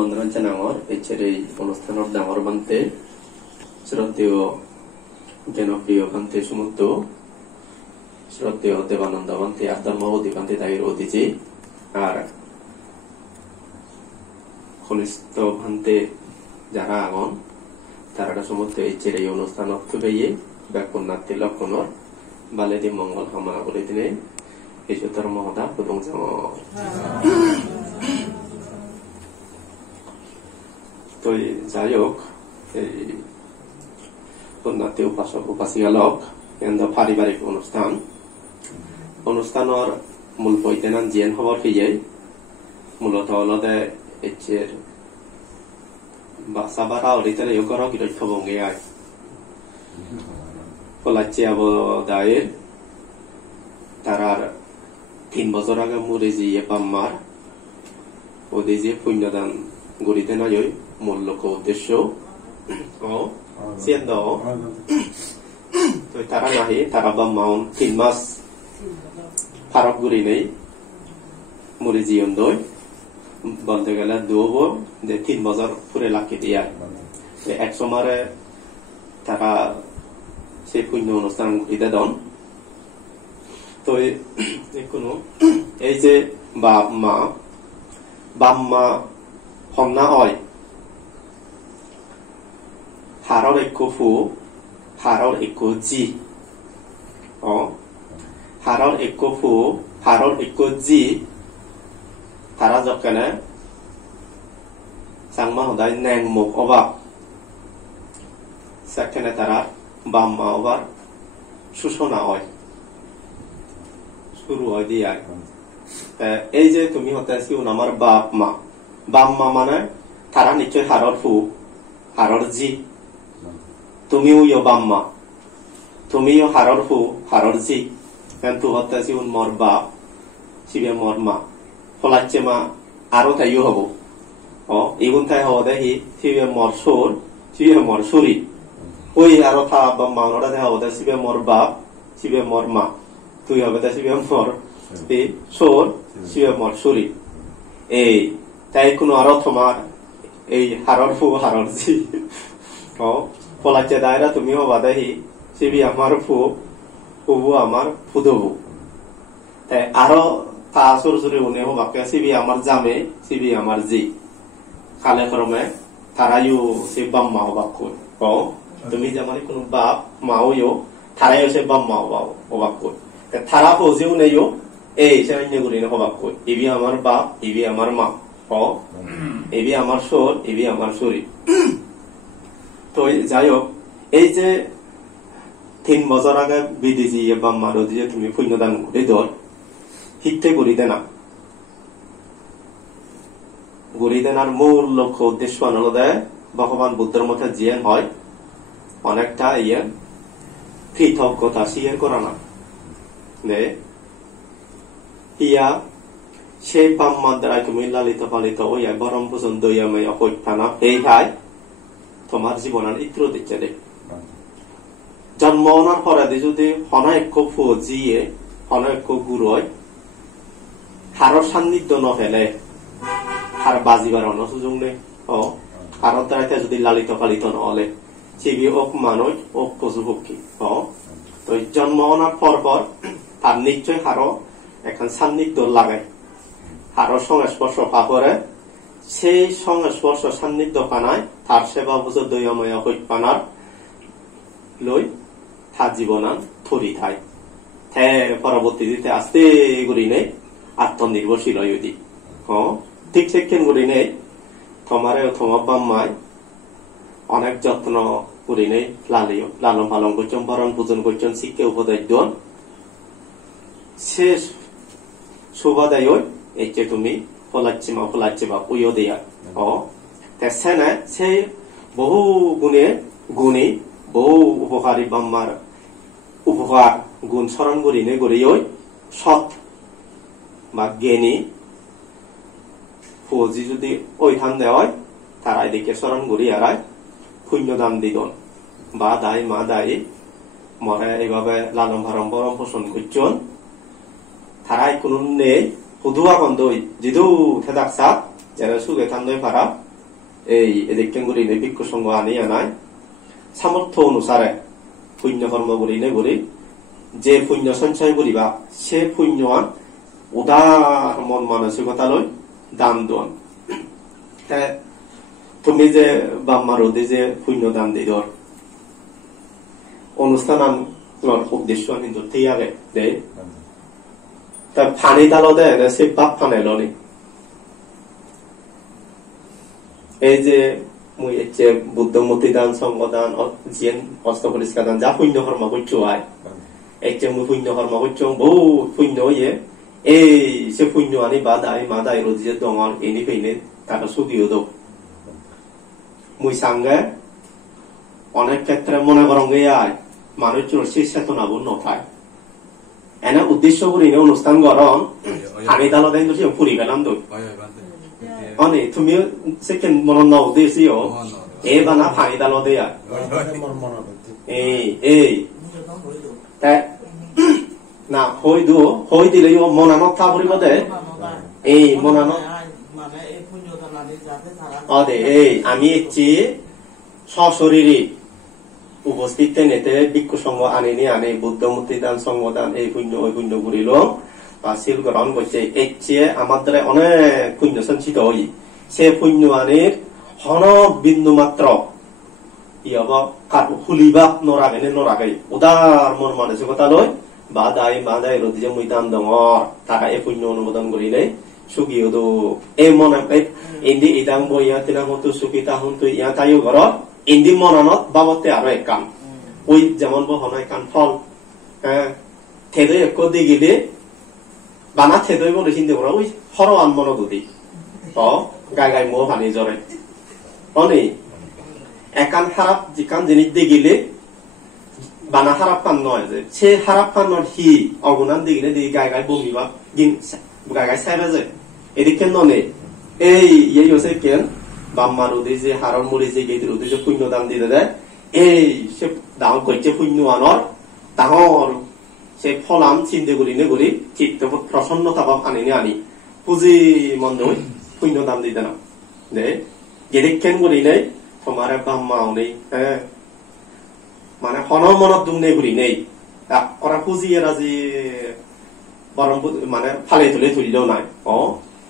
বন্ধনাঞ্চা নাঙর এছাড়া এই অনুষ্ঠানের ডাঙর বান্তে শ্রদ্ধেয় জনপ্রিয় বান্তে সমুদ্র শ্রদ্ধেয় দেবানন্দ বান্তে আদর্ম অধিবান্তে তাইর অধিজে আর কনিষ্ঠ ভান্তে যারা আগন তারা সমুদ্র এছাড়া এই অনুষ্ঠান অর্থবেয়ে ব্যাকুন্নাথে লক্ষণর বালেদি মঙ্গল কামনা করে দিনে এই সূত্র মহতা প্রথম তো যাই হোক এই পুণ্যার্থী উপাসক উপাসিকালক পারিবারিক অনুষ্ঠানের মূল পৈতেনান জিয়ান খবর ফিয়াই মূলত অলদে এর বাসা বারা অরিতারে ইয়কর গিরক্ষ বঙ্গে আয় পলাচ্ছি আবদায়ের তারার 3 বছর আগে মুরে জিয়ে পাম্মার ওদের যে পুণ্যদান গড়িতে নাই মূল লক্ষ্য উদ্দেশ্য তো তারা নাহি তারা বাম্মাউন 3 মাস ফারক গুড়ি নেই মুরে জিয়ন দই বলতে গেলে দুব যে 3 বছর ফুরে লাকি দিয়া এক সময় তারা সেই পুণ্য অনুষ্ঠান ঘুরিতে দন তো কোনো এই যে বাপ মা হমনা হয় হারর একো ফু হারর একো জি হারর একো ফু হারর একো জি তারা যখন সাংমা হদায় ন্যাং মুখ অবাক সেখানে তারা বাম্মা অবার সুষনা হয় শুরু হয় দিয়ে এই যে তুমি হতে আমার বাপ মা মানে তারা নিশ্চয় হারর ফু হারর জি তুমিও ইয় বাম্মা তুমিও হারর ফু হারর জি কিন্তু হতে মর বাপ শিবে মর মা ফলাচ্ছে মা আরো তাইও হব এগুন তাই হব দেখি শিবে মর সোর শিবে মর সুরি ওই আরো থা বাম্মা ওরা দেখা হব শিবে মর বাপ শিবে মর মা তুই হবে তা শিবে মর সোর শিবে মর সুরি এই তাই কোনো আরো তোমার এই হারর ফু হারর জি পলাচ্ছে দায়রা তুমি হবা দেখি শিবি আমার ফু ফুবু আমার ফুদবু তাই আরো তা সুর সুরে উনি হবাকে শিবি আমার জামে শিবি আমার জি খালে ফরমে তারাইও সে বাম্মা হবাক কই তুমি যেমন কোনো বাপ মাও তারাইও সে বাম্মা হবাক কই তারা ফৌজিও নেইও এই সে অন্য গুলি হবাক কই ইবি আমার বাপ ইবি আমার মা এবি আমার সোর এবি আমার শরীর তো যাই হোক এই যে 3 বছর আগে বিদেশি বাম্মার দিয়ে তুমি পুণ্যদান করে দর হিটে গড়ি দেনা গড়ি দেনার মূল লক্ষ্য উদ্দেশ্য আনন্দে ভগবান বুদ্ধের মধ্যে জিয়ান হয় অনেকটা কৃতজ্ঞতা স্বীকার করা না ইয়া সেই বাম্মার দ্বারা তুমি লালিত পালিত ওই বরম পর্যন্ত অপেক্ষানা এই হাই তোমার জীবনের ইত্র দিচ্ছে দেখ জন্ম ওনার পরে যদি হনাক্য ফু জিয়ে হনাক্য গুরুয় হারর সান্নিধ্য নহলে হার বাজিবার অন্য সুযোগ নেই হারর দ্বারা যদি লালিত পালিত নহলে চিবি ওক মানুষ ওক পশু পক্ষী তো জন্ম ওনার পর তার নিশ্চয় হারো এখন সান্নিধ্য লাগায় হারর সংস্পর্শ পাপরে সেই সংস্পর্শ সান্নিধ্য পানায় তার সেবা বুঝো দয়াময় পানার লই তার জীবনান থরি থাই পরবর্তী দিতে আস্তে গুলি নেই আত্মনির্ভরশীল হয় ঠিক সেকেন্ড গুলি নেই তোমারে তোমার বাম্মায় অনেক যত্ন করি নেই লালন পালন করছেন বরণ পূজন করছেন শিক্ষা উপদেশ দন শেষ শোভাদায় এই যে তুমি ফলাচ্ছি মা উইও দেয়া সেনে সেই বহু গুণী বহু উপকারী বাম্মার উপকার গুণ স্মরণ করি নে গড়ি সৎ বা জ্ঞানী ফৌজি যদি ওই ধান দেওয়ায় তারা এদিকে স্মরণ করি আরায় পুণ্যদান দিদন বা দায় মা দায়ী মরে এইভাবে লালন ভারম বরম পোষণ করছেন তারাই কোনো নেই হুদুয়া বন্ধই যিদু থেদাকসা যারা সুগে থান্দই পারা এই এদিকে করি নে ভিক্ষু সঙ্গ আনি আনায় সামর্থ্য অনুসারে পুণ্য কর্ম করি নে করি যে পুণ্য সঞ্চয় করিবা সে পুণ্য উদার মন মানসিকতা লই দান দন তুমি যে বাম্মা রোদে যে পুণ্য দান দিদর অনুষ্ঠান উদ্দেশ্য কিন্তু ঠিক দে তা ফানি দালো দে সে বাপ ফানাইল নি এই যে মুই যে বুদ্ধ মূর্তি দান সঙ্গদান জিয়েন অস্ত পরিষ্কার দান যা পুণ্য কর্ম করছো আয় এই যে মুই পুণ্য কর্ম করছো বহু পুণ্য ইয়ে এই সে পুণ্য আনি বাদাই মাদাই রোজিয়ে দঙর এনি ফেইনে তাকে সুগিও দো মুই সাঙ্গে অনেক ক্ষেত্রে মনে করঙ্গে আয় মানুষজন সে চেতনাবো নথায় এনে উদ্দেশ্য করি অনুষ্ঠান গরম আমি দালো দেন তো ফুরি গেলাম তো অনে তুমি সেকেন্ড মন না উদ্দেশ্যিও এ বানা ফানি দালো দে এই না হই দিলেও মনানত তা পরিব দে এই মনানত অদে এই আমি এচ্ছি সশরীরে উপস্থিত নেতে ভিক্ষু সঙ্গ আনে বুদ্ধ মূর্তি দান সঙ্গদান এই পুণ্য ওই পুণ্য করিল বা শিল গ্রহণ করছে এর চেয়ে আমার দ্বারা অনেক পুণ্য সঞ্চিত হই সে পুণ্য আনির হন বিন্দু মাত্র ই হব হুলিবাপ নরাগে উদার মন মানসিকতা লই বাদাই রোদি যে মুই দান দঙর তারা এই পুণ্য অনুমোদন করিলে সুখী হতো এই মনে ইন্দি ইদাং বই ইয়া তিনা মতো সুখী তাহুন তুই ইয়া তাইও ঘরত ইন্দি মনানত বাবতে আরো এক কাম ওই যেমন বহনায় কান ফল হ্যাঁ থেদে এক দিগিলে বানা থেদই বলে চিন্তা করা ওই হরওয়ান মন দুদি গাই মো ভানি জরে অনেক একান খারাপ যেখান জিনিস দিগিলে বানা খারাপ কান নয় যে সে খারাপ কান্নর হি অগুনান দিগিলে দিকে গাই বমি বা গিন গাই সাইবা যায় এদিকে ননে এই হচ্ছে কেন বাম্মা রোদে যে হারণ মরে যে গেট রোদে যে পুণ্য দান দিতে দেয় এই সে দাম করছে পুণ্য আনর তাহর সে ফলাম চিন্তা করি নে করি চিত্ত প্রসন্নতা ভাব আনি পুঁজি মন্দ পুণ্য দান দিতে না দে গেদিক কেন করি নেই তোমার বাম্মাও নেই হ্যাঁ মানে হন মনত দুম নেই করি নেই ওরা পুঁজি এরা যে বরং মানে ফালে তুলে তুলিলেও নাই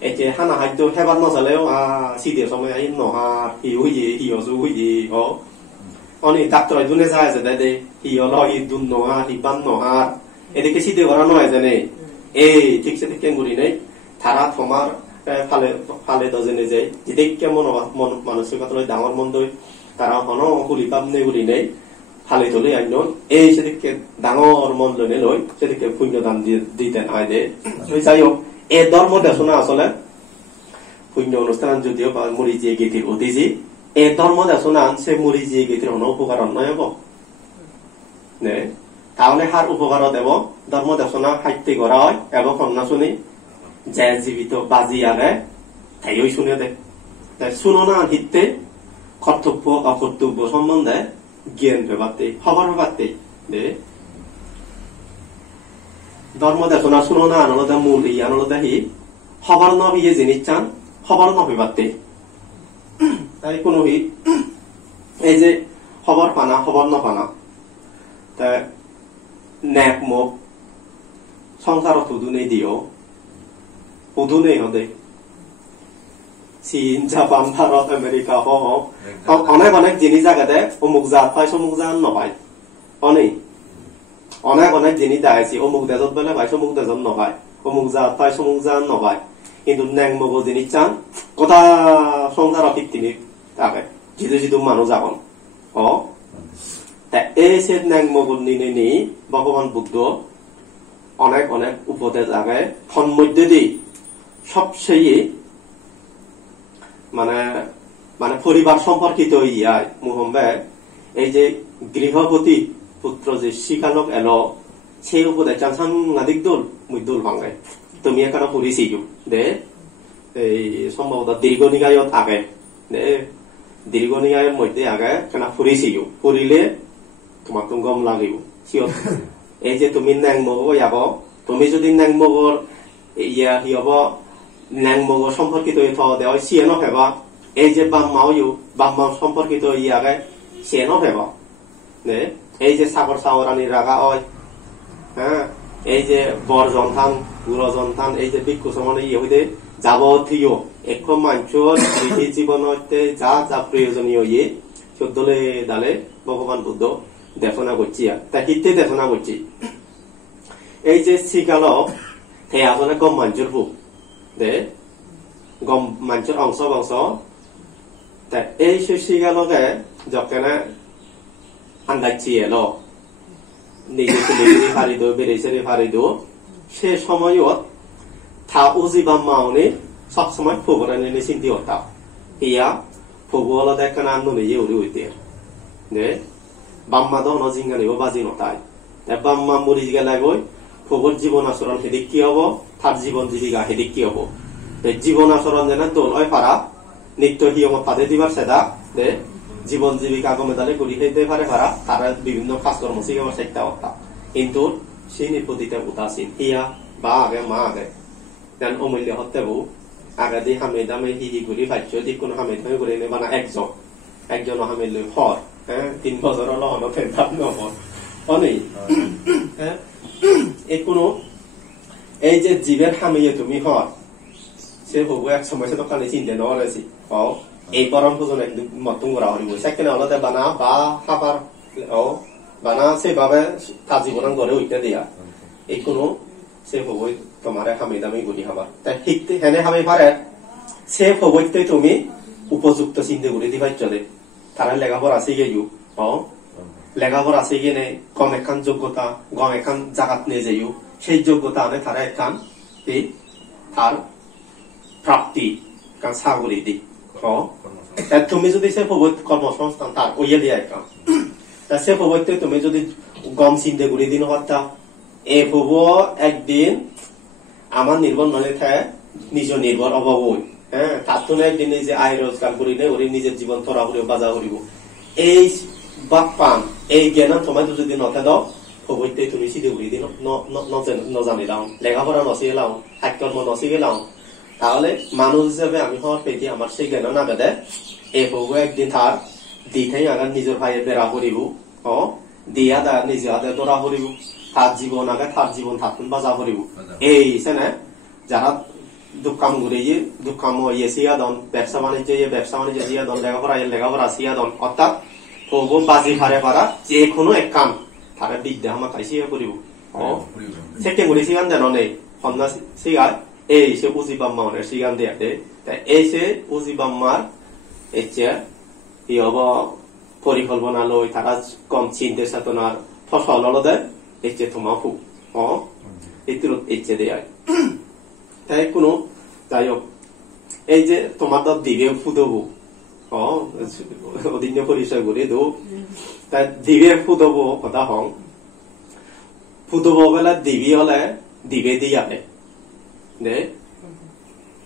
একে হানা হাইতো হেবাত নচালেও সিদের সময় আহি নহার হিয়জু হইয়ে অনেক ডাক্তার দুনে যায় আছে দে হিয়ল হি দুন নহার হি বান নহার এদিকে সিদে করা নয় জানে এই ঠিকছে ঠিক করি নেই তারা তোমার ফালে দজনে যায় যেদিকে মন মানসিকতা ডাঙর মন দই তারা হন হুলি পাম নেই করি নেই ফালে তুলে আইন এই সেদিকে ডাঙর মন লনে লই সেদিকে পুণ্য দান দিতেন আয় দে যাই হোক এই ধর্ম দেশনা আসলে পুণ্য অনুষ্ঠান যদিও বা মুড়ি জিয়ে গীতির অতিজি এই ধর্ম দেশনা সে মুড়ি জিয়ে গীতির অন্য উপকার নয় হব তাহলে হার উপকার দেব ধর্ম দেশনা সাহিত্যে করা হয় এবং সন্ন্যাসনী যে জীবিত বাজি আগে তাইও শুনে দে শুনো হিতে কর্তব্য অকর্তব্য সম্বন্ধে জ্ঞান পেবাতে খবর পেবাতে দে ধর্ম দেশনা শুনো না আনলদা মূল আনলদা হি খবর ন হিয়ে জিনিস চান খবর ন হইবাতে তাই কোন হি এই যে খবর পানা খবর ন পানা তা নেক মুখ সংসারত উদুনে দিও উদুনে হদে চীন জাপান ভারত আমেরিকা অনেক জিনিস জায়গাতে অমুক জাত পাই সমুক জান নপায় অনেক জিনিস দেখাইছি অমুক দেশত বেলে ভাই সমুক দেশত নপায় অমুক জাত পাই সমুক জান নপায় কিন্তু ন্যাং মগ জিনিস চান কথা সংসার ফিফটিনি থাকে জিদু মানুষ যাবন এই সে ন্যাং মগ নি ভগবান বুদ্ধ অনেক উপদেশ আগে সন্মধ্যে দি সবচেয়ে মানে পরিবার সম্পর্কিত ইয়াই মুহম্বে এই যে গৃহপতি পুত্র যে শিকালক এলো সেই উপদেশ চান সাংঘাতিক দোল মুই দোল ভাঙাই তুমি এখানে পড়িছি দে এই সম্ভবত দীর্ঘ নিকায়ত আগে দে দীর্ঘ নিকায়ের মধ্যে আগে কেনা ফুরিছি ফুরিলে তোমার তো গম লাগিব সিয়ত এই যে তুমি ন্যাং মগ যাব তুমি যদি ন্যাং মগর ইয়া হি হব ন্যাং মগ সম্পর্কিত দেওয়া সিয়ে নহেবা এই যে বাম্মা সম্পর্কিত ইয়াগে সে নভেব এই যে সাগর সাওরানি রাগা হয় হ্যাঁ এই যে বর সন্তান গুড় সন্তান এই যে ভিক্ষু সমানে ইয়ে হইতে যাবতীয় এক মানুষের জীবনতে যা যা প্রয়োজনীয় ইয়ে চোদ্দলে দালে ভগবান বুদ্ধ দেশনা করছি তাই হিতে দেশনা করছি এই যে শিকাল হে আসলে গম মানুষের ভোগ দে গম মানুষের অংশ তাই এই সে শিকালকে যখন আন্দাচ্ছি এলো নিজে চলে ফারিদ বেড়েছে ফারিদ সে সময়ত থা উজি বাম্মাওনি সবসময় ফোবরানি চিন্তি হতা ইয়া ফোবলা দেখেন আন্দোলনে যে উড়ি হইতে দে বাম্মা দন জিঙ্গানিব বাজি নতাই বাম্মা মরি গেলে গই ফোবর জীবন আচরণ সেদিক কি হব তার জীবন জীবিকা সেদিক কি হব জীবন আচরণ যেন দোল হয় পারা নিত্য হিয়মত পাতে দিবার সেদা দে জীবন জীবিকা গমে দালে করি খেতে পারে পারা তারা বিভিন্ন কাজকর্ম শিখে চেষ্টা করতাম কিন্তু সেই নিপতিতে উদাসীন হিয়া বা আগে মা আগে দেন অমূল্য হতে বউ আগে দি হামে দামে হি ঘুরি পাইছ দি কোন হামে দামে ঘুরে নে মানে একজন হামে লই হর হ্যাঁ 3 বছর হলো অনথের দাম নহর অনেই হ্যাঁ এই কোনো এই যে জীবের হামিয়ে তুমি হর সে হবু এক সময় সে দোকানে চিনতে নরেছি ও এই পরম পুজন একদম মতন করা হরিব সেখানে অলতে বানা বা খাবার ও বানা সেভাবে তার জীবন গড়ে উঠতে দিয়া এই কোনো সে হবই তোমার হামি দামি গুলি হবার তাই শিখতে হেনে হামি পারে সে হবইতে তুমি উপযুক্ত চিন্তা করে দিবাই চলে তারা লেখাপড়া আছে গিয়ে ও লেখাপড়া আছে গিয়ে নে কম একান যোগ্যতা গম একান জাগাত নিয়ে যাইও সেই যোগ্যতা আনে তারা একান তার প্রাপ্তি কান সাগরি দিক তুমি যদি সে কর্মসংস্থান তার ওইয়ে দিয়া একান সে হবইতে তুমি যদি গম চিন্তা করে দিন হত্যা এ হব একদিন আমার নির্ভর নয় থাকে নিজ নির্ভর অভাব হই হ্যাঁ তার তো একদিন নিজে আয় রোজগার করি নে ওরে নিজের জীবন থরা করিব বাজা করিব এই বাপ পান এই জ্ঞান তোমায় যদি নথে দাও হবইতে তুমি সিধে ঘুরি দিন নজানিলাম লেখাপড়া নচিলাম সাক্ষর্ম নচিগেলাম তাহলে মানুষ হিসেবে আমি হওয়ার পেটি আমার সেই জ্ঞান না বেদে এই হবু একদিন তার দিঠাই আগার নিজের ভাইয়ের বেড়া করিব ও দিয়া দা নিজে হাতে দরা করিব তার জীবন আগে তার জীবন থাকুন বাজা করিব এই না যারা দুঃখাম ঘুরে দুঃখাম ইয়ে সিয়াদন ব্যবসা বাণিজ্য সিয়াদন লেখাপড়া সিয়াদন অর্থাৎ হবু বাজি হারে পারা যে কোনো এক কাম তারা বিদ্যা আমার খাই সিয়া করিব ও সে কেমনি সিগান জানো নেই সন্ধ্যা সিগার এই সে উজি বাম্মা অনেক সিগান দেয়া দে তাই এই সে উজি বাম্মার এর ই হব পরিকল্পনা লই তারা কম চিন্তা চেতনার ফসল হলো দেয় এর তোমার খুব এটির ইচ্ছে দেয় তাই কোনো যাই হোক এই যে তোমার তো দিবে ফুদবো অধীন্য পরিচয় করে দো তাই দিবে ফুদবো কথা হং ফুদবো বেলা দিবি হলে দিবে দি আগে দে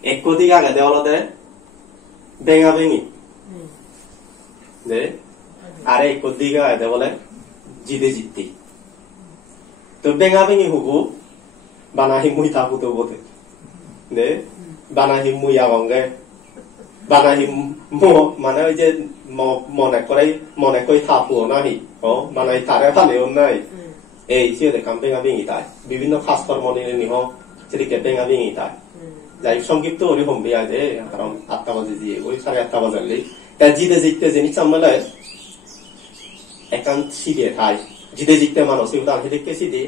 এক দিকে আগে দে হলো দে বেঙা বেঙি দে আর এক দিকে আগে দে বলে জিতে জিততি তো বেঙা বেঙি হুবু বানাহি মুই তা ফুদবো দে বানাহি মুই আবঙ্গে বানাহি মানে ওই যে মনে কই থাপুও নাহি ও মানে তারে ভালেও নাই এই সে দেখাম বেঙা বেঙি তাই বিভিন্ন খাস কর্ম নিহ সেদিকে বেঙা বেঙি তাই যাই সংক্ষিপ্ত ওরি হম্বি আগে কারণ 8টা বাজে দিয়ে ওই 8:30 বাজালি তা জিতে জিততে জিনিস চামলে একান্ত সিদে তাই জিতে জিততে মানুষ উদাহরণ সেদিকে সিদে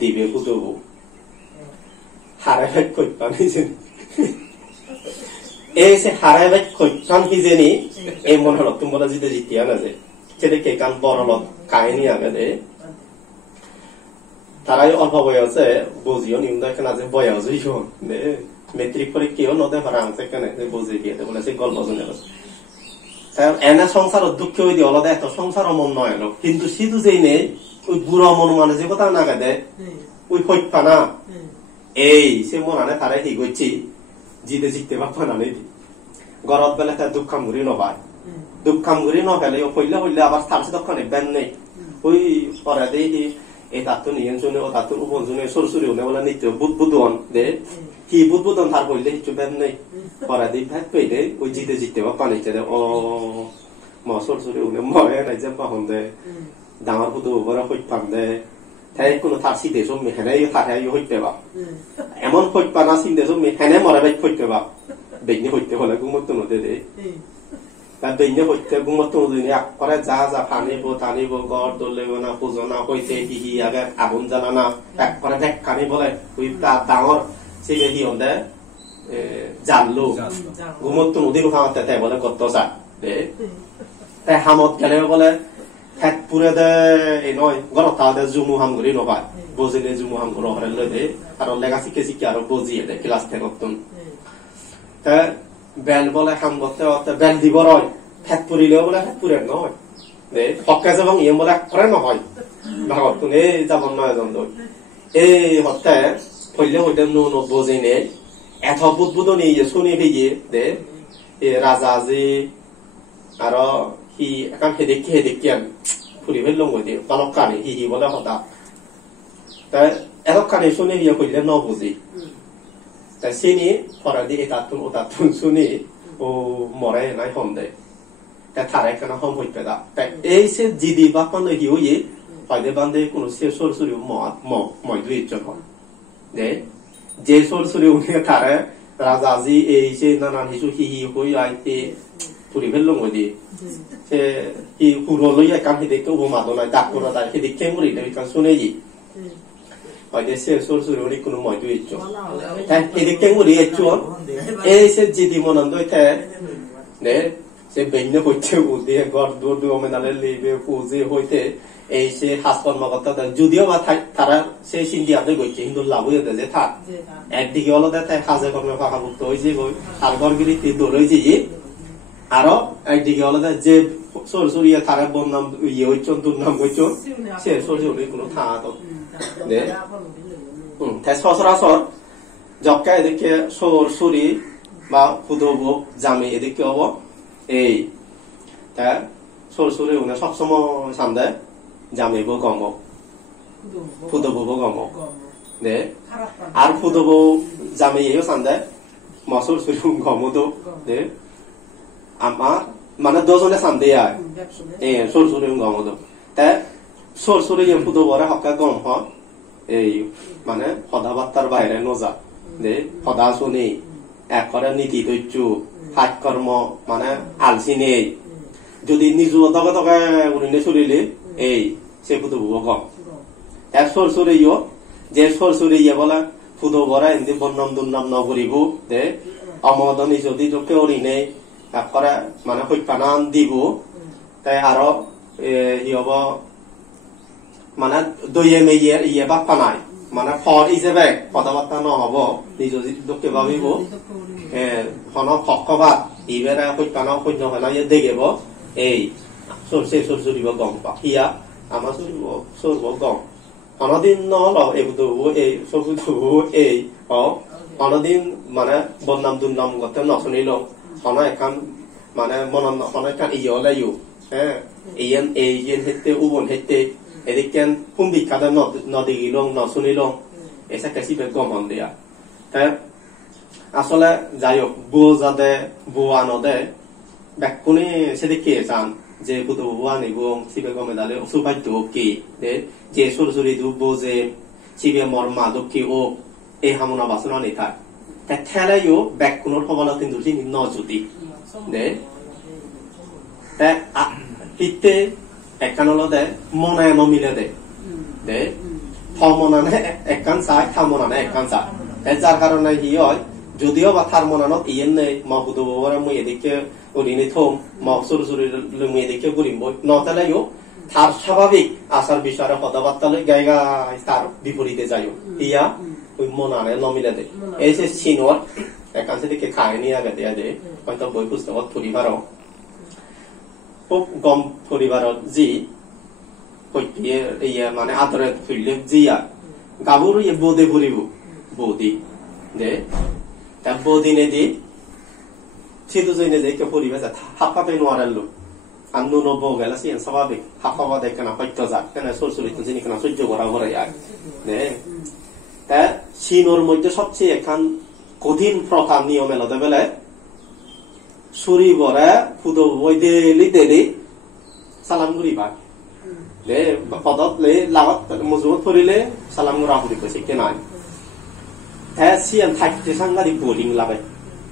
দিবে ফুটবো হারাই কইপান এই সে হারাই কইপান কি জানি এই মনে হলো তোমরা জিতে জিতিয়া না যে সেদিকে কান বড় লোক কাহিনী আগে দে তারাই অল্প বয়সে বুঝিও নিম্ন কেনা যে বয়স মেট্রিক পরীক্ষাও নদে ভাড়া আনছে কেন বুঝে গিয়ে বলে সে গল্প শুনে এনে সংসার দুঃখ হয়ে দিয়ে অলদা এত সংসার মন নয় কিন্তু সিধু যেই নেই ওই বুড়ো মন মানে যে কথা না দে ওই হইপা না এই সে মনে তারাই ঠিক হচ্ছে জিতে জিততে পারবা না নেই গরত বেলা তার দুঃখাম ঘুরি নবাই দুঃখাম ঘুরি নফেলে হইলে হইলে আবার তার সে দক্ষণে বেন নেই ওই পরে দেখি etatun yen jone otatun ubon jone sorsuri une bola nityo budbudon de ki budbudon thar boile hichu ben nei paradi bhat peide oi jite ba pani chede o mo sorsuri une mo na jamba honde damar budu bora hoi pande তাই কোনো তার সিদে সব মেহেনে তারাই হইতে বা এমন হইপা না সিদে সব মেহেনে মরা বাইক হইতে বা বেগনি হইতে হলে গুমত নদে দে তা বেগনি হইতে গুমত নদে করে যা যা পানিব টানিব গড় দলেব না পূজনা হইতে হিহি আগে আগুন জ্বালা না এক করে দেখ কানি বলে ওই ডাঙর সিলে হি হন্দে জানলো গুমত নদীর খাওয়াতে তাই বলে কত চা দে তাই হামত গেলে বলে হেট পুরে দে এই নয় গরতা দে জুমু হামগুরি নবাই বজিলে জুমু হামগুর হরে দে আর লেগা শিখে আরো বজিয়ে দে ক্লাস 10 নতুন তা বেল বলে হাম করতে করতে বেল দিব রয় হেট পুরিলেও বলে হেট পুরে নয় দে হকে যাবং ইয়ে বলে করে নহয় ভাগত তুনে যাবন নয় জন দই এই হতে ফইলে হইতে নো নো বজিনে এত বুদবুদনি ইয়ে শুনি ভিয়ে দে এ রাজাজি আর হি একান হেদেকিয়ান ফুরিবেল লঙ্গদি পালকানি হি বলে হতা তা এরকানি শুনে হিয়া কইলে ন বুঝি তা সিনি ফরাদি এতাতুন শুনি ও মরে নাই হন্দে তা থারে কেন হম হইতে দা তা এই সে জিদি বাপান হিও ই পাইদে বান্দে কোন সে সরসরি মই দুই জন হয় দে যে সরসরি উনি থারে রাজাজি এই সে নানান হিসু হি হই আইতে ফুরিবেল লঙ্গদি সে ই পুরো একান হেদেকে উপমাদনায় ডাক করা তাই হেদেকে মরিলে একান শুনে ই হয়তো সে সরসরি উনি কোনো মই দুই জন তাই হেদেকে মরি একজন এই সে জিদি মনন্দ হইতে নে সে বেন্য হইতে উদে গড় দূর দূর মেনালে লিবে পুজে হইতে এই সে হাসকর্মকর্তা যদিও বা তারা সে সিন্ধি আদে গইছে কিন্তু লাভ হইতে যে থাক একদিকে হলো তাই হাজে কর্মে ফাঁকাভুক্ত হয়েছে বই আর গড়গিরিতে দৌড় হয়েছে আরো একদিকে হলো যে সরসরিয়া তারা বন্যাম ইয়ে হইছন দুর্নাম হইছন সে সরসরি কোনো থাকা তো তাই সচরাচর যকা এদিকে সরসরি বা ফুদব জামি এদিকে হব এই তা সরসরি উনি সবসময় সামনে জামিব গম ফুদব গম দে আর ফুদব জামি এও সামনে মসরসরি গম তো দে আমার মানে দুজনে সামনে আয় সরসরি গম তো তা সরসরি ফুদব হকা গম হ এই মানে সদাবার্তার বাইরে নজা দে সদা শুনি একরে নীতি ধৈর্য হাত কর্ম মানে আলসি নেই যদি নিজ দকে দকে উড়িনে চলিলে এই সে ফুদব গম এক সরসরি যে সরসরি বলে ফুদবরা এমনি বন্যম দুর্নাম নগরিব দে অমদনি যদি কেউ ঋণে একরে মানে হইপানান দিব তাই আরো ই হব মানে দইয়ে মেয়ে ইয়ে বাপ্পা নাই মানে ফর হিসেবে কথাবার্তা নহব নিজ দুঃখে ভাবিব হন ফকবাদ ইবেরা হইপানা সৈন্য হলা ইয়ে দেখিব এই সে সরসরিব গম পা ইয়া আমার সরব গম অনদিন নহল এইবুধবু এই সবুধবু এই অনদিন মানে বদনাম দুর্নাম গতে নচনিল হন এখান মানে মন হন এখান ইয়ে হলাইও হ্যাঁ ইয়েন এই ইয়েন হেতে উবন হেতে এদিকে হুম্বিকাতে নদী গিলং নচনিলং এসে কেসিবে গমন দেয়া তাই আসলে যাই হোক বো যাদে বো আনদে ব্যাকুনি সেদিকে চান যে ফুদবু আনিব সিবে গমে দালে সুবাদ্য কি যে সরসরি দু বোঝে সিবে মর্মা দক্ষি ও এই হামনা বাসনা নেথায় তা ঠেলাইও ব্যাকুনোর সবলা কিন্তু ন যদি দে হিতে একান হলো দে মনায় নমিলে দে মনানে একান চাই মনানে একান চা যার কারণে হি হয় যদিও বা থার মনানত ইয়েন নেই মা ফুদবরা মুই এদিকে উড়িনে থম মা সরসরি মুই এদিকে গুরিম বই নতালাইও তার স্বাভাবিক আচার বিষয়ে কথাবার্তা লই গাইগা তার বিপরীতে যাইও ইয়া ওই মনানে নমিলে দে এই যে চিনর একান সেদিকে খায় নিয়ে আগে দেয়া দে হয়তো বই পুস্তকত পরিবারও খুব গম পরিবারত জি ইয়ে মানে আদরে ফিরলে জিয়া গাবুর ইয়ে বোদে ভরিব বৌদি দে তা বৌদিনে দি সিধু জইনে যে কে পরিবার হাফাপে নোয়ারাল আর নুন বউ গেলে সিয়ান স্বাভাবিক হাফাবা দেখে না হয়তো যাক কেন সরসরি তো যিনি কেন সহ্য করা ভরে যায় তা সিনোর মধ্যে সবচেয়ে এখান কঠিন প্রথা নিয়ম এলাদে বেলে সুরি বরে ফুদো বই দেলি দেলি সালাম গুড়ি ভাগ দে পদত লে লাগত মজুমত ধরিলে সালাম গুড়া হুড়ি কইছে কেনাই হ্যাঁ সিয়ান থাকতে সাংঘাতিক বোরিং লাগে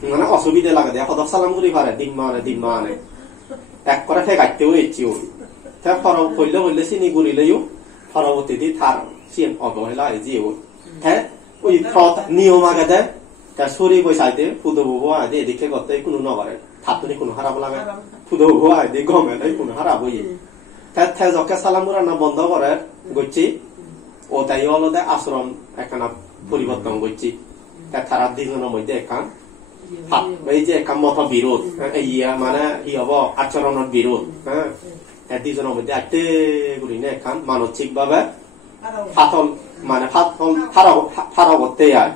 মানে অসুবিধা লাগে দে পদত সালাম গুড়ি পারে দিন মানে এক করে ফে গাইতেও ইচ্ছিও তা ফরম কইলে কইলে চিনি গুড়িলেও পরবর্তীতে থার সিয়ান অবহেলা জিও হ্যাঁ ওই নিয়ম আগে দেয় তা সরি বই সাইডে ফুদো বউ আদে এদিকে করতে কোনো নগরে থাতুনি কোনো হারাব লাগে ফুদো বউ আদে গমে তাই কোনো হারাব হই তা যকে সালাম না বন্ধ করে গইছি ও তাই অলদে আচরণ একখানা পরিবর্তন করছি তা তারা দুজনের মধ্যে একান এই যে একান মত বিরোধ ইয়া মানে ই হব আচরণের বিরোধ হ্যাঁ দুজনের মধ্যে আটে গুলি না একান মানসিক ভাবে ফাটল মানে ফাড়া করতে আর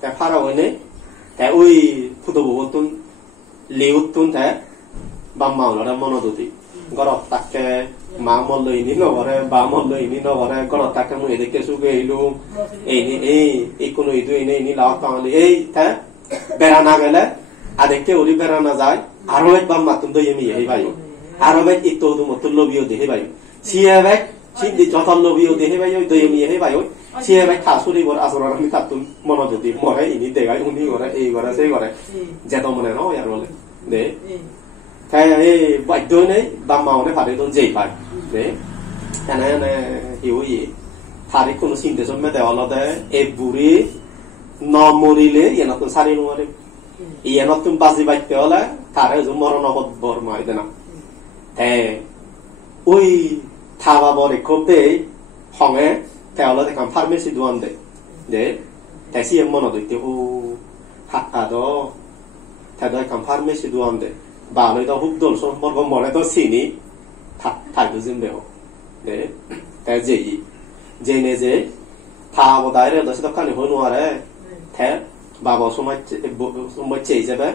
তা ফাড়া হইনে তা ওই ফুটো বহুতুন লেউতুন তা বা মাওলারে মনোদতি গরব তাকে মা মল্ল ইনি নগরে বা মল্ল ইনি নগরে গরব তাকে মুই এদিকে সুগে এলুম এই কোনো ইদু ইনি লাভ কামালি এই তা বেড়া না গেলে আদেরকে ওরি বেড়া না যায় আরো একবার মাতুন দই আমি এই ভাই আরো এক ইতো মতুল লবিও দেহে ভাই সিয়া ব্যাগ সিন্ধি যত লবিও দেহে ভাই ওই দই আমি এই ভাই সিয়া ব্যাগ খাসুরি বর আসরার আমি তাতুন মনোদতি মরে ইনি দেগাই উনি করে এই করে সেই করে যেত মনে ন আর বলে দে তাই এই বাধ্য নেই বা মাওনে ফারে দন যেই পায় দে এনে হিউই ফারে কোনো চিন্তা জন্মে দেওয়ালতে এই বুড়ি ন মরিলে ইয়ে নতুন সারি নোয়ারে ইয়ে নতুন বাজি বাইতে হলে তারে মরণ বর মাই দেনা হ্যাঁ ওই থাবা বরে কপে হঙে তেওলা দেখাম ফার্মেসি দোয়ান দে যে তাইসি মনে দইতে ও হাক্কা দ তাই কাম ফার্মেসি দোয়ান দে বালই দ হুক দল সম্পর্ক মনে তো চিনি থাকতো জিম্বে হোক দে তাই জেনে যে থাবো দায়রে দশ দোকানে হই নোয়ারে থে বাবা সময় চেয়ে যাবে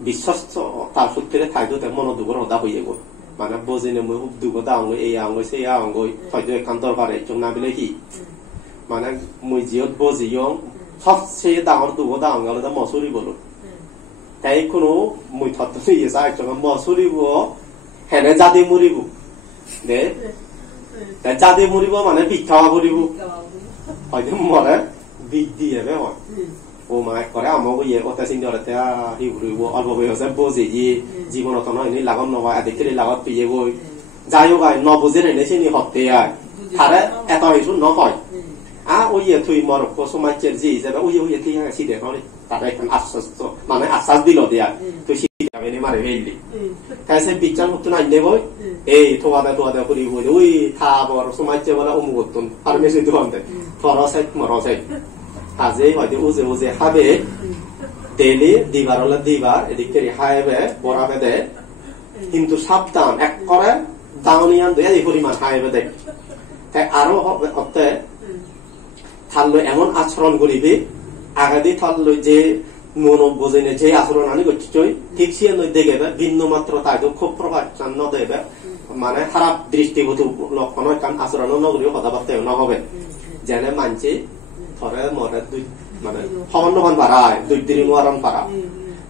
বিশ্বস্ত তার সূত্রে থাকতো তাই মনে দুপুর হদা হইয়ে গো মানে বোঝেনে মই হুক দুগো দাঙ্গই এই আঙ্গই সেই আঙ্গই হয়তো এখান দরকারে চোখ না বিলে কি মানে মই জিয়ত বজিও সবচেয়ে ডাঙর দুগো দাঙ্গাল মসুরি বলো তাই কোনো মই থত ইয়ে চাই মসুরিব হেনে জাদি মরিব দে তাই জাদি মরিব মানে ভিক্ষা করিব হয়তো মরে বিষ দিয়ে হয় ও মা করে আমাকে ইয়ে কথা চিন্তা করতে হি ঘুরিব অল্প বয়সে বোঝে যে জীবনত নয় লাগত নয় আদিকে লাগত পিয়ে গই যাই হোক নবুঝে এনে চিনি হতে আয় তারে এত কিছু নহয় ওই থুই মর সমাজের যে হিসাবে ওই ঠিক আছে সিধে নয় তারা এখন আশ্বাস মানে আশ্বাস দিল দিয়া তুই শিখে মারে ফেললি তাই সে বিচার মতো নাই নেব এই থোয়াদা করি বলে ওই থাবর সমাজে বলে অমুক ফার্মেসি দোকান দেয় ফরসাইট মরসাইট আজে হয়তো উজে উজে খাবে ডেলি দিবার হলে দিবার এদিকে হাইবে বরাবে দে কিন্তু সাবধান এক করে দাউনিয়ান দুই এই পরিমাণ হাইবে দে তাই আরো হতে থাকলো এমন আচরণ করিবি আগে দিয়ে থাকলো যে মন বোঝেনে যে আচরণ আনি করছি ঠিক সে নই দেখে ভিন্ন মাত্র তাই খুব প্রভাব দেবে মানে খারাপ দৃষ্টিগত লক্ষণ কারণ আচরণ নগরীয় কথাবার্তা নহবে যেন মানছে ধরে মরে দুই মানে সমান পারায় দুই দিন নোয়ারণ পারা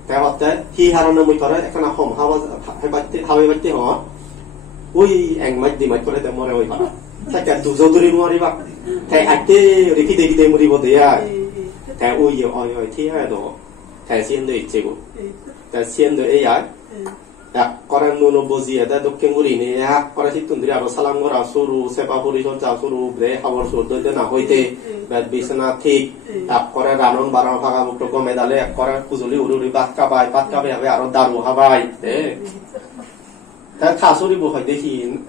তাই হতে সি হারণে মই ধরে এখন হম হাওয়াই বাড়তে হওয়া ওই এক মাস দুই মাস করে মরে ওই পারা তাই দুজো ধরে নোৱাৰিবা তাই আগে রেখি দেখি মরিব দেয়া তাই ওই ওই ঠিক আছে তো তাই সিয়েন্দ্র ইচ্ছেগো তাই সিয়েন্দ্র এই আর এক করে নুনো বজিয়ে দেয় দক্ষিণ গুলি নিয়ে এক করে সিদ্ধি আরো সালাম করা শুরু সেবা পরিচর্যা শুরু রে খাবার শুরু দইতে না হইতে বিছানা ঠিক এক করে রানন বারণ ফাঁকা মুক্ত কমে দালে এক করে খুজুলি উড়ি ভাত খাবাই হবে আরো দারু খাবাই তাই খাসুরিব হয়তো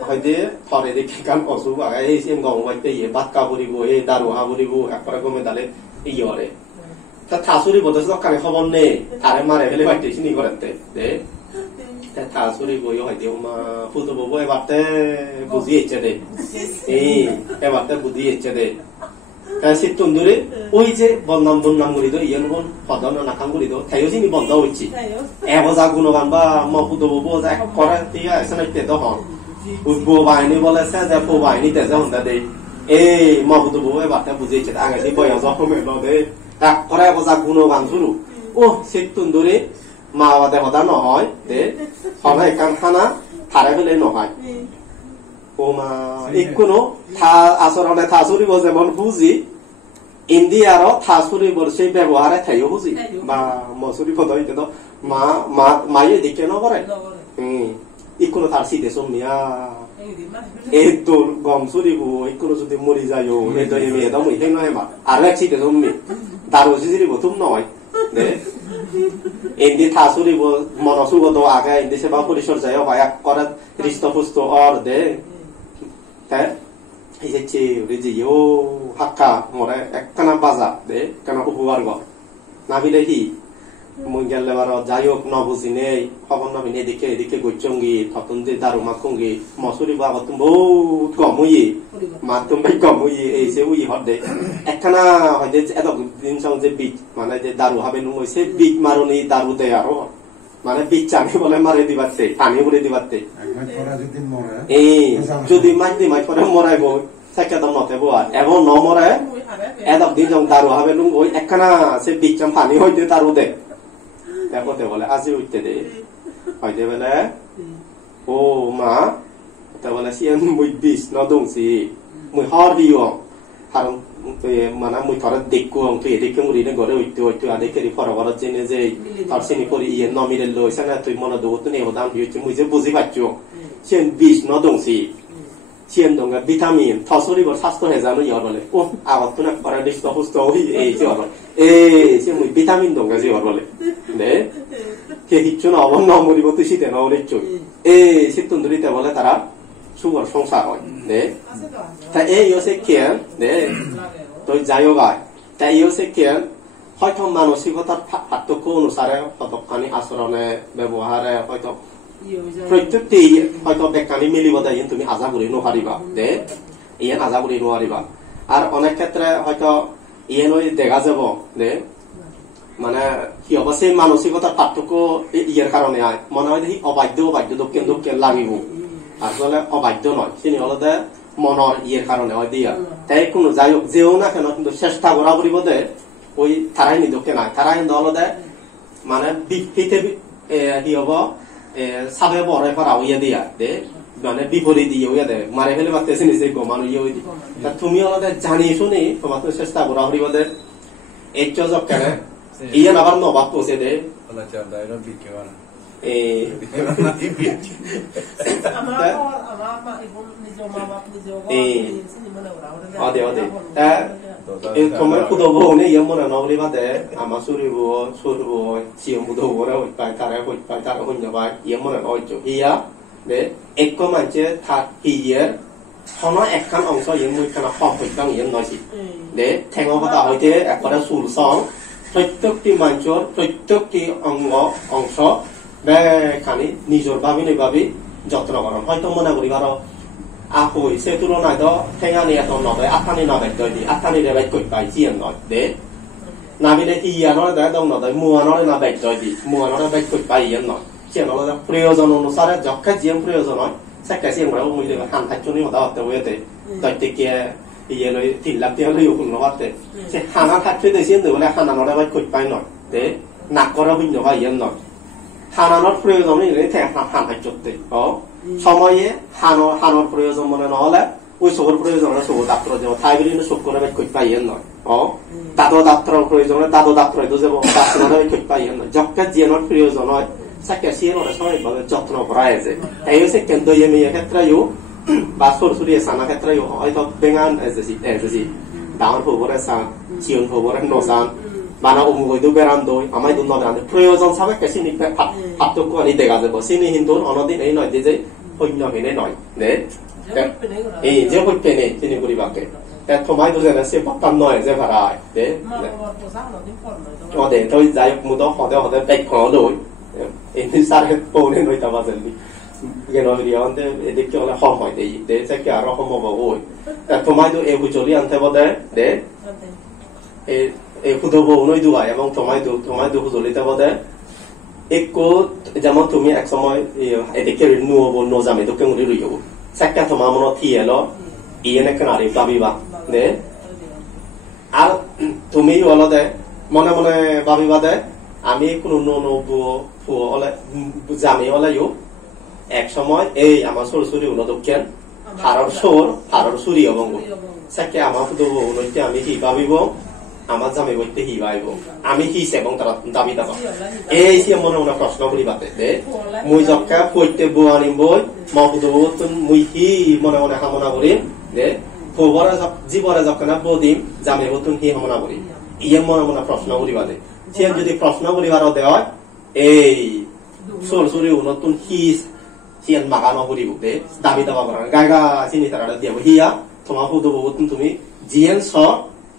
হয়তো থরে দেখি কান অসুখ এই সেম গম বাইতে ইয়ে ভাত কাবুরিব এই দারু হাবুরিব এক করে কমে দালে ইয়ে তা খাসুরিব তো দোকানে খবর নেই তারে মারে ফেলে বাইতে চিনি করেতে দে খাসুরিব হয়তো মা ফুটব এবারতে বুঝিয়েছে দে এই এবারতে বুঝিয়েছে দে 시톤들이 오이제 번남구리도 이연본 버더는 낙한구리도 대여진이 번더 오이지 에버자 구노간바 뭐 부도보자 거라티야 에서는 때도 헌 우보바이니 벌레세 제포바이니 때자 혼다데 에 뭐부도보에 바타 부제체 아가지 보여서 호메로데 딱 거라버자 구노간 주루 오 시톤들이 마와데 허다 너이 데 허나 약간 하나 다래블레 너이 오마 이꾸노 다 아서라네 다소리 보세면 후지 인디아로 다소리 버시 ব্যবহারে থাইও হুজি বা মসুরি পদই তেদ মায়ে দিকে ন করে ইকুনো তার সিদে সোমিয়া এই তো গমসুরি বো ইকুনো যদি মরি যায়ও এ তো এমে দাও মুই হেন হেমা আর এক সিদে সোমি দারো সিরি বতুম নয় নে ইন্দি থাসুরি বো মনসু বদ আগে ইন্দি সেবা পরিসর যায় হয় এক করে হৃষ্টপুষ্ট or they 이제 우리 학과 뭐래 ekana baza de kana ubuargo nabilehi mungalle baro jayok nobusine khobor nobine edike gochongi thotun de daru makongi mosuri baba tumbo komuyi matum bai komuyi ei se uyi hodde ekana hode edok din song je bit mane je daru habe nungoi se bit maroni daru de aro মানে বিচ্ছানি বলে মারে দিবাতে পানি উড়ে দিবাতে যদি মাঝে মাঝ করে মরাইব সেকেদম নতেব এবং ন মরে এদক দিন যখন দারু হবে লুং ওই একখানা সে বিচ্ছাম পানি হইতে দারু দে দেখতে বলে আজি উঠতে দে হইতে বলে ও মা তা বলে সিয়ান মুই বিষ ন দংসি মুই হর দিও কারণ মানে মুই থরে দেখু তুই এদিকে মুড়িনে ঘরে উঠতে আদে কেরি ফরবর জেনে যে তারসিনি পরি ইয়ে নমিরে লইছে না তুই মনে দো তুই নেওদাম দিয়েছি মুই যে বুঝি পাচ্ছো সিয়ান বিষ ন দংসি সিয়ান দঙ্গা ভিটামিন থসরি বর স্বাস্থ্য হে জানো ইয়র বলে ও আগত তুই পরে দিস্ত হুস্ত হই এই যে বলে সে মুই ভিটামিন দঙ্গা যে বলে নে কে হিচ্ছু না অবন নমরিব তুই সিতে নরিচ্ছু সিতুন্দরিতে বলে তারা সুগর সংসার হয় নে তা এই ইয়সে কেন নে তুই যাইও গায় তাই ইয়সে কেন হয়তো মানসিকতার পার্থক্য অনুসারে কতখানি আচরণে ব্যবহারে হয়তো প্রত্যেকটি হয়তো বেকানি মিলিব দেয় তুমি আজা করি নোৱাৰিবা দে ইয়ান আজা করি নোৱাৰিবা আর অনেক ক্ষেত্রে হয়তো ইয়ান দেখা যাব দে মানে কি হব সেই মানসিকতার পার্থক্য ইয়ার কারণে আয় মনে হয় দেখি অবাধ্য দক্ষিণ লাগিব আসলে অবাধ্য নয় চিনি হলতে মনের ইয়ের কারণে হয় দিয়া তাই কোনো যাই হোক যেও না কেন কিন্তু চেষ্টা করা করিব দে ওই তারাই নিদকে নাই তারাই হলতে মানে বিপরীতে কি হব সাবে বড় করা হইয়া দিয়া দে মানে বিপরীত দিয়ে হইয়া দে মারে ফেলে পারতেছে নিজে গমানো ইয়ে হই তা তুমি হলতে জানি শুনি তোমার তো চেষ্টা করা করিব দে এই চজক কেন ইয়ান আবার নবাব পৌঁছে দে তোমার কুদবনে ইয়ে মনে নবলিবা দে আমার সুরিব সিয়ম বুধবরে হইপাই তারা হইনবাই ইয়ে মনে নয়ছো ইয়া দে এক মানছে ইয়ের হন একখান অংশ ইয়ে মুইখানা হম হইতাম ইয়ে নয়ছি দে ঠেঙ কথা হইতে একবারে সুলসং প্রত্যেকটি মানুষের প্রত্যেকটি অংশ বেখানি নিজের ভাবি যত্ন করেন হয়তো মনে করি বারো ahoi se turonai do tengani ato node atani node doidi atani de bai koi pai chien node de nabile iya no da dong node mua no na bai doidi mua no bai koi pai yen no chien no da প্রয়োজন অনুসারে যখা gym প্রয়োজন হয় সেটা সিং রা মুই de han ta chuni da te wete doite ke iye loi 3 lakh টাকা লই উকুন নবাতে সে হানা থাকতে দেছিন de বলে হানা no bai koi pai no de nak করা হইন হয় yen no হানানোর প্রয়োজন নেই তে হান তা চতে ও সময়ে হানোর প্রয়োজন মনে নহলে ওই সবর প্রয়োজন সব ডাক্তার যাব থাইবিলিন সব করে কই পাইয়েন নয় ও দাদো ডাক্তারের প্রয়োজন দাদো ডাক্তার তো যাব ডাক্তারের কই পাইয়েন নয় যখন জিনোর প্রয়োজন হয় সাকে সিয়ের সময় ভাবে যত্ন করা আছে এই হচ্ছে কেন্দ্র ইয়ে ক্ষেত্রেও বা সরসুরি সানা ক্ষেত্রেও হয়তো বেঙ্গান এসেছি ডাউন খবরে সান চিয়ন খবরে নসান মানে অমুকইতো বেরান্দই আমায় দুন বেরান্দে প্রয়োজন সাবে কেসিনি পার্থক্য আনি দেখা যাব সিনি হিন্দুর অনদিন এই নয় যে অন্য হেনে নয় দে এই যে হইতে নেই চিনি করিবাকে তা তোমায় তো জানা সে পাতান নয় যে ভাড়ায় দে ওদে তো যাই মুদ হদে বেক খদই এই সারে পৌনে নইতা বাজলি Genovriante edikki ole homoi de sekki aro homo bogoi. Tomaido e bujoli ante bode de e kudobo unoi duwa এবং tomaido bujolite bode একো যেমন তুমি এক সময় এদিকে নুব নজামে দোকে মুড়ি রইব সেক্কা তোমার মনে থিয়েলো ইয়েনে কেনারি ভাবিবা দে আর তুমি অলদে মনে মনে ভাবিবা দে আমি কোনো জামি ওলাইও এক সময় এই আমার সরসরি উনদক্ষেন হারর সুরি অবঙ্গ সেকে আমার ফুদব উনইতে আমি হি ভাবিব আমার জামি বইতে হি ভাইব আমি হিস এবং তারা দাবি দাবা এই সে মনে মনে প্রশ্ন করি বাতে দে মুই জক্কা পইতে বুয়ানিম বই মফুদব মুই হি মনে মনে কামনা করিম দে জীবরে যখন বদিম জামি বতুন হি কামনা করি ইয়ে মনে মনে প্রশ্ন করি বাতে সে যদি প্রশ্ন করিবার দেওয়া এই সরসরি উনতুন হিস সিয়ান মাগানো করিব দে দাবি দাবা করা গায়গা চিনি তারা দিয়াব হিয়া তোমার ফুদব বতুন তুমি জিএন স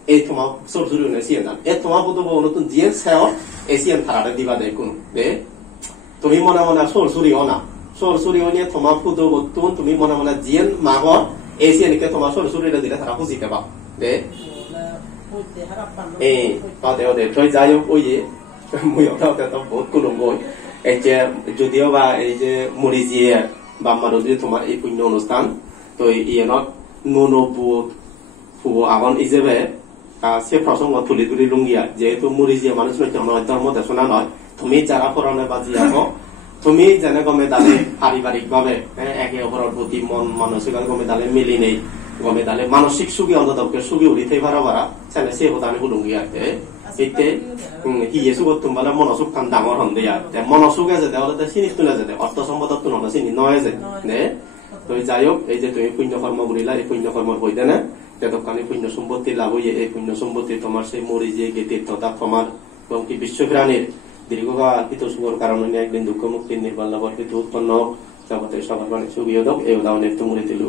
এই তোমার সরসরি উনে সিয়ান জান এ তোমার ফুদব নতুন জিএন সেও এই সিয়ান তারা দিবা দে কোন দে তুমি মনে মনে সরসরি অনা সরসরি অনিয়ে তোমার ফুদব বতুন তুমি মনে মনে জিএন মাগর এই সিয়ানকে তোমার সরসরি দিলে তারা খুঁজিতে পাও দে এই পাতে ওদের থই যাই হোক ওই যে মুই ওটা তো বহুত কোনো বই এই যে যদিও বা এই যে মরিজিয়ে বা মারুদি তোমার এই পুণ্য অনুষ্ঠান তো ইয়েনত ননবুত ফুবো আগন ইজেবে সে প্রসঙ্গ তুলি তুলি লুঙ্গিয়া যেহেতু মরিজিয়ে মানুষ নয় ধর্ম দেশনা নয় তুমি যারা পড়ানো বাজি আছো তুমি যেনে গমে দালে পারিবারিক ভাবে একে অপরের প্রতি মন মানসিক গমে দালে মিলি নেই গমে দালে মানসিক সুখী অন্ততকে সুখী উলিতে পারা সেনে সে হতানি হুলুঙ্গিয়া ইতে হিয়ে সুগত তোমালে মনসুখ খান ডাঙর হন দিয়া মনসুখে যে দেওয়ালে চিনি তুলে যে অর্থ সম্পদ তুলনা চিনি নয় যে নে তো যাই হোক এই যে তুমি পুণ্য কর্ম করিলা এই পুণ্য কর্মর বই দেনে তেতকানি পুণ্য সম্পত্তি লাভ হইয়ে এই পুণ্য সম্পত্তি তোমার সেই মরি যে তীর্থতা তোমার এবং কি বিশ্বপ্রাণীর দীর্ঘকাল হিত সুখর কারণে একদিন দুঃখ মুক্তির নির্বাণ লাভর হিত উৎপন্ন জগতের সকল প্রাণী সুখী হোক এই উদাহরণে তুমুরি দিল